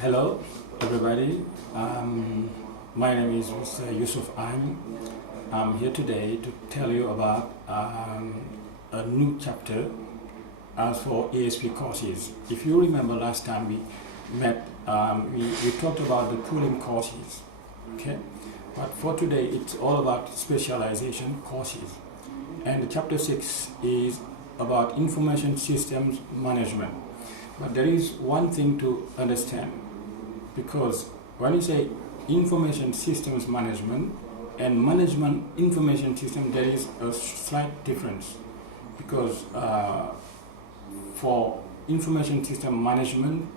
Hello, everybody. My name is Mr. Yusuf Aim. I'm here today to tell you about a new chapter as for ESP courses. If you remember last time we met, we talked about the pooling courses, okay? But for today, it's all about specialization courses. And chapter 6 is about information systems management. But there is one thing to understand, because when you say information systems management and management information system, there is a slight difference. Because for information system management,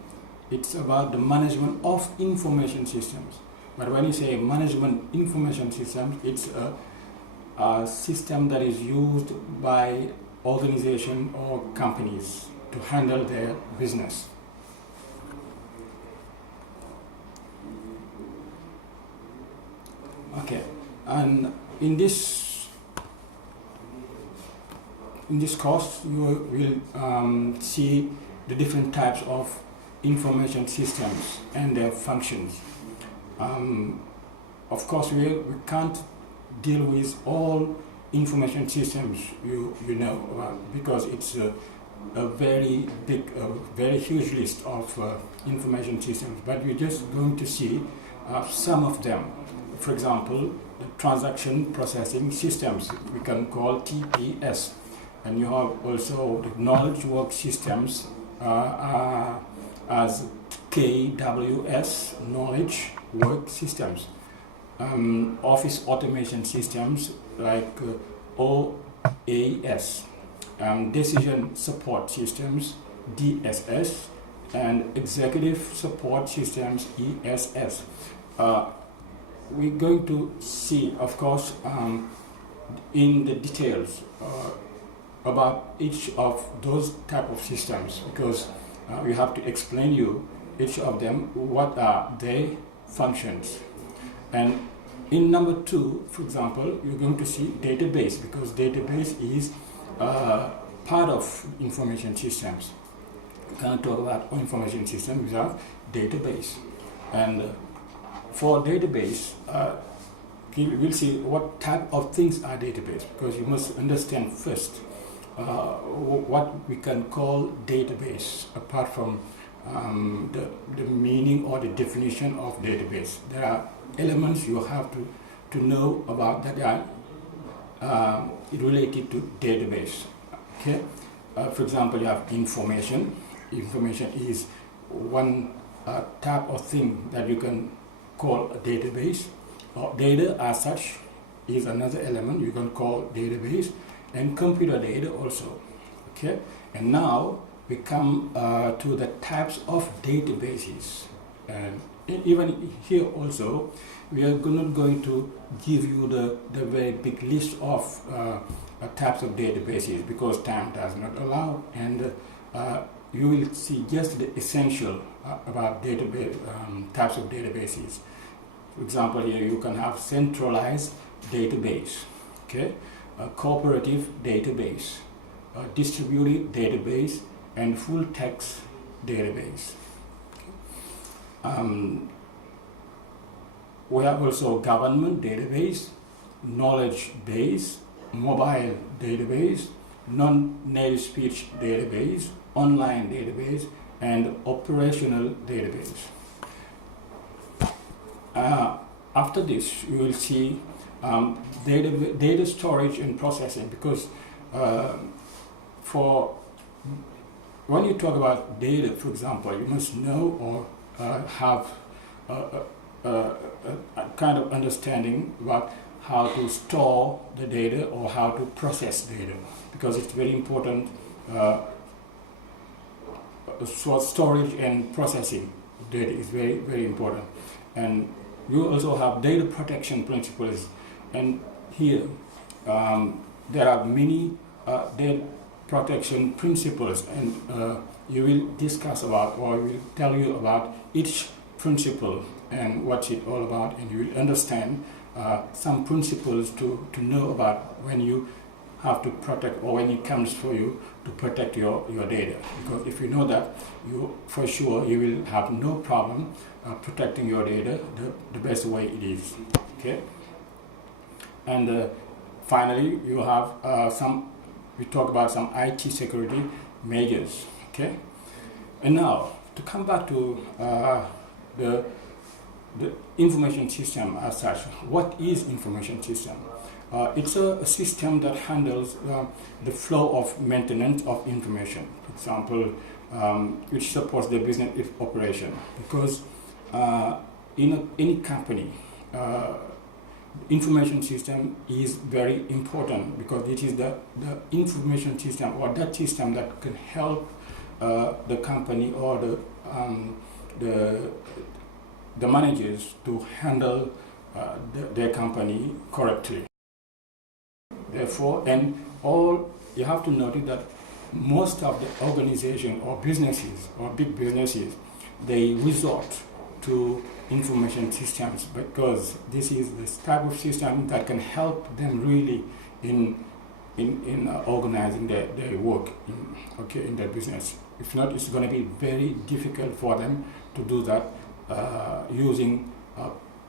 it's about the management of information systems. But when you say management information systems, it's a system that is used by organizations or companies to handle their business. Okay, and in this course you will see the different types of information systems and their functions. Of course, we can't deal with all information systems you know about, because it's a very big, very huge list of information systems, but we're just going to see some of them. For example, the transaction processing systems, we can call TPS, and you have also the knowledge work systems as KWS, knowledge work systems. Office automation systems like OAS. Decision support systems, DSS, and executive support systems, ESS. We're going to see, of course, in the details about each of those type of systems, because we have to explain you each of them, what are their functions. And in number 2, for example, you're going to see database, because database is part of information systems. We can't talk about information systems without database. And for database, we'll see what type of things are database, because you must understand first what we can call database, apart from the meaning or the definition of database. There are elements you have to know about that are related to database. Okay, for example, you have information. Information is one type of thing that you can call a database. Or data as such is another element you can call database, and computer data also. Okay, and now we come to the types of databases, and even here also we are not going to give you the very big list of types of databases, because time does not allow, and you will see just the essential about database types of databases. For example, here you can have centralized database, okay, a cooperative database, a distributed database, and full text database. We have also government database, knowledge base, mobile database, non-native speech database, online database, and operational database. After this, you will see data storage and processing, because for when you talk about data, for example, you must know or have a kind of understanding about how to store the data or how to process data, because it's very important. So storage and processing data is very, very important. And you also have data protection principles, and here there are many data protection principles, and you will discuss about, or we will tell you about each principle and what's it all about, and you will understand some principles to know about when you have to protect, or when it comes for you to protect your data. Because if you know that, you for sure you will have no problem protecting your data the best way it is. Okay. And finally, you have we talk about some IT security measures. Okay. And now to come back to the information system as such. What is information system? It's a system that handles the flow of maintenance of information. For example, which supports the business operation. Because in any company, information system is very important, because it is the information system, or that system that can help the company or the managers to handle their company correctly. Therefore, and all you have to notice that most of the organization or businesses or big businesses, they resort to information systems, because this is the type of system that can help them really in organizing their work in their business. If not, it's going to be very difficult for them to do that using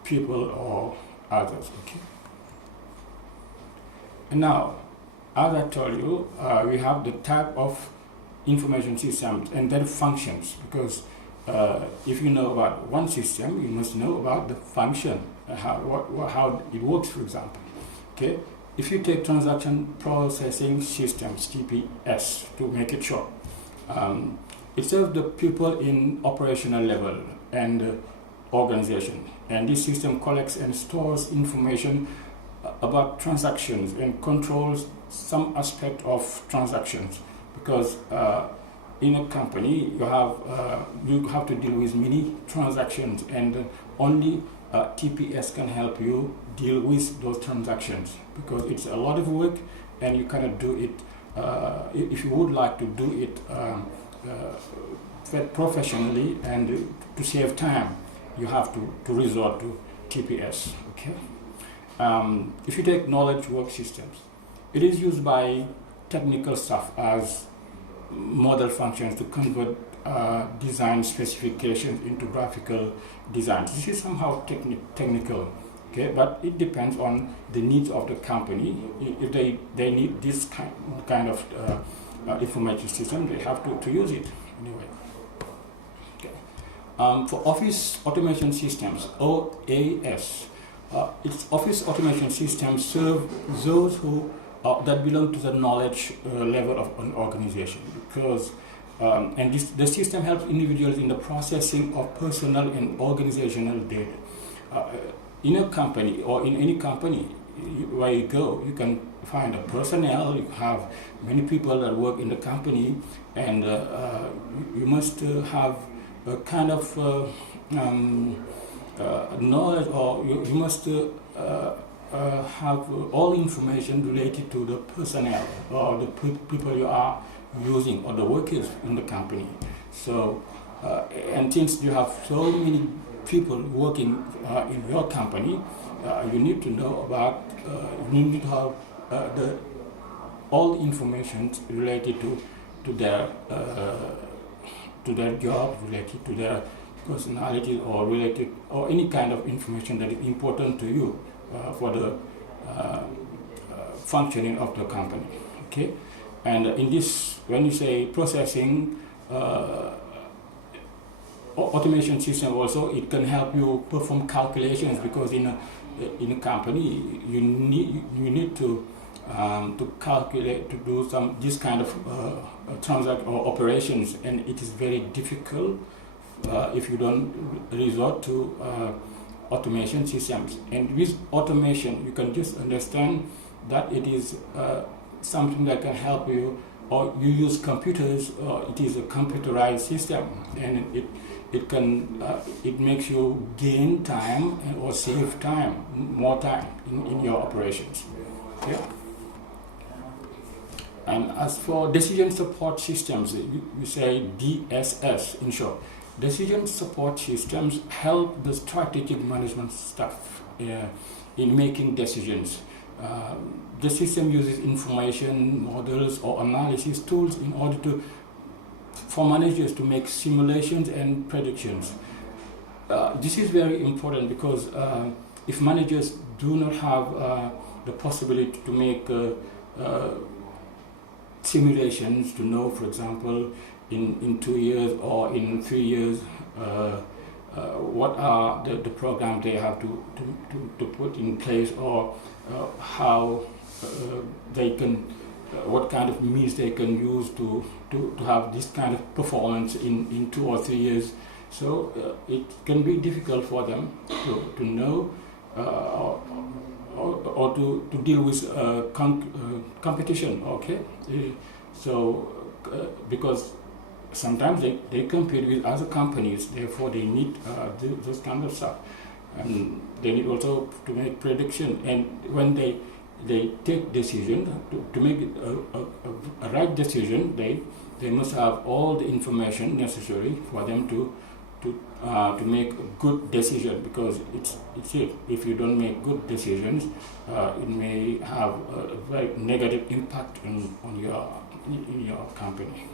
people or others. Okay. And now, as I told you, we have the type of information systems and their functions, because if you know about one system, you must know about the function, how it works, for example. Okay. If you take transaction processing systems, TPS, to make it short, it serves the people in operational level and organization. And this system collects and stores information about transactions and controls some aspect of transactions, because in a company you have to deal with many transactions, and only TPS can help you deal with those transactions, because it's a lot of work and you cannot do it if you would like to do it professionally and to save time. You have to resort to TPS. Okay. If you take knowledge work systems, it is used by technical staff as model functions to convert design specifications into graphical designs. This is somehow technical, okay, but it depends on the needs of the company. If they need this kind of information system, they have to use it anyway. For office automation systems, OAS, its office automation systems serve those who that belong to the knowledge level of an organization, because the system helps individuals in the processing of personal and organizational data. In a company or in any company where you go, you can find a personnel. You have many people that work in the company, and you must have a kind of knowledge, or you must have all information related to the personnel or the people you are using, or the workers in the company. So, and since you have so many people working in your company, you need to know about, you need to have all information related to their job, related to their personality, or related, or any kind of information that is important to you for the functioning of the company. Okay, and in this, when you say processing, automation system also, it can help you perform calculations, because in a company you need to calculate, to do this kind of transact or operations, and it is very difficult if you don't resort to automation systems. And with automation, you can just understand that it is something that can help you, or you use computers, or it is a computerized system, and it makes you gain time or save time, more time in your operations. Okay? And as for decision support systems, we say DSS in short. Decision support systems help the strategic management staff in making decisions. The system uses information models or analysis tools in order for managers to make simulations and predictions. This is very important because if managers do not have the possibility to make simulations to know, for example, in 2 years or in 3 years, what are the programs they have to put in place, or how they can, what kind of means they can use to have this kind of performance in 2 or 3 years. So it can be difficult for them to know or to deal with competition, okay? So because sometimes they compete with other companies, therefore they need this kind of stuff. And they need also to make prediction, and when they take decision to make a right decision, they must have all the information necessary for them to make a good decision, because it's it. If you don't make good decisions, it may have a very negative impact in your company.